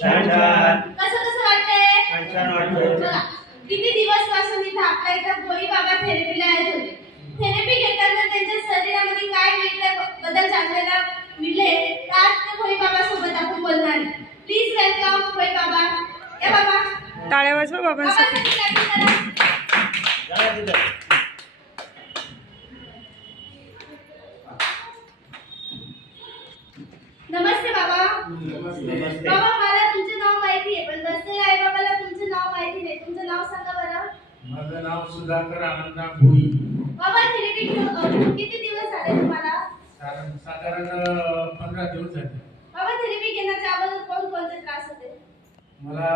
छान छान कसं कसं वाटतंय? छान छान वाटतंय. बघा, किती दिवस पासून इथं आपल्या इथं भोई बाबा थेरपीला येत होते. थेरपी घेताना त्यांच्या शरीरामध्ये काय वेगळे बदल जाणवायला मिळले आज ते भोई बाबा सोबत आपण बोलणार. प्लीज वेलकम भोई बाबा. या बाबा. टाळ्या वाजवा बाबांसाठी. बाबांसाठी clapping करा. जा तिथं. नमस्ते बाबा. नमस्ते. बाबा मला तुमचे नाव माहिती आहे पण बसलेल्या आई बाबाला तुमचे नाव माहिती नाही. तुमचं नाव सांगा बरं. माझं नाव सुधाकर आनंदराव भोई. बाबा थेरपी घेऊन किती दिवस झाले तुम्हाला? साधारण 15 दिवस झाले. बाबा थेरपी घेण्याच्या अगोदर कोणते त्रास होते? मला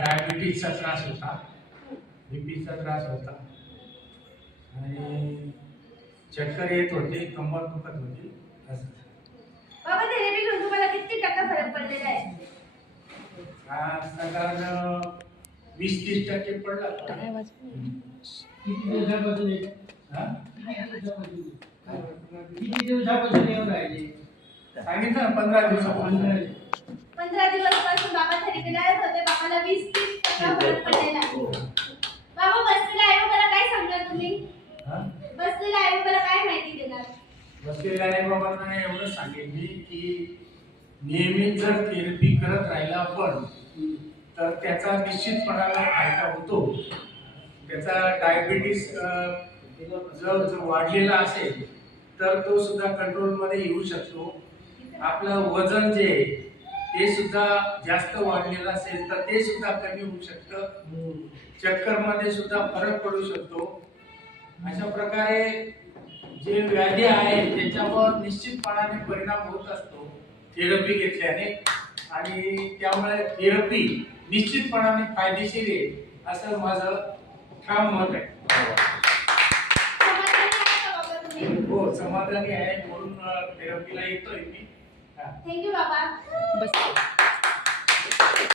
डायबिटीजचा त्रास होता, बीपीचा त्रास होता आणि चक्कर येत होते, कंबर दुखत होती असं. बाबा थेरपी घेऊन तुम्हाला किती टक्का फरक पडलेला आहे? साधारण 20-30% पडला. टाळ्या वाजवा. किती दिवसापासून येत? हा? किती दिवसापासून येऊन राहिले? सांगितलं ना 15 दिवसापासून. 15 दिवस पासून बाबा थेरपीला येत होते. बाबाला 20-30 टक्का फरक पडलेला आहे. बाबा बसलेल्या आई बाबाला काय सांगणार तुम्ही? हा? बसलेल्या आई बाबाला काय माहिती देणार? बसलेल्या आई बाबांना एवढं सांगेन मी की नेहमी जर थेरपी करत राहिला आपण तर त्याचा निश्चितपणाला फायदा होतो. त्याचा डायबिटीस जर वाढलेला असेल तर तो सुद्धा कंट्रोलमध्ये येऊ शकतो. आपलं वजन जे ते सुद्धा जास्त वाढलेलं असेल तर ते सुद्धा कमी होऊ शकतं. चक्करमध्ये सुद्धा फरक पडू शकतो. अशा प्रकारे जे व्याधी आहेत त्याच्यावर निश्चितपणाने परिणाम होत असतो थेरपी घेतल्याने आणि त्यामुळे थेरपी निश्चितपणाने फायदेशीर आहे असं माझं ठाम मत आहे. समाधानी आहे का बाबा तुम्ही? हो, समाधानी आहे म्हणून थेरपीला येतोय मी. थँक्यू बाबा. बस.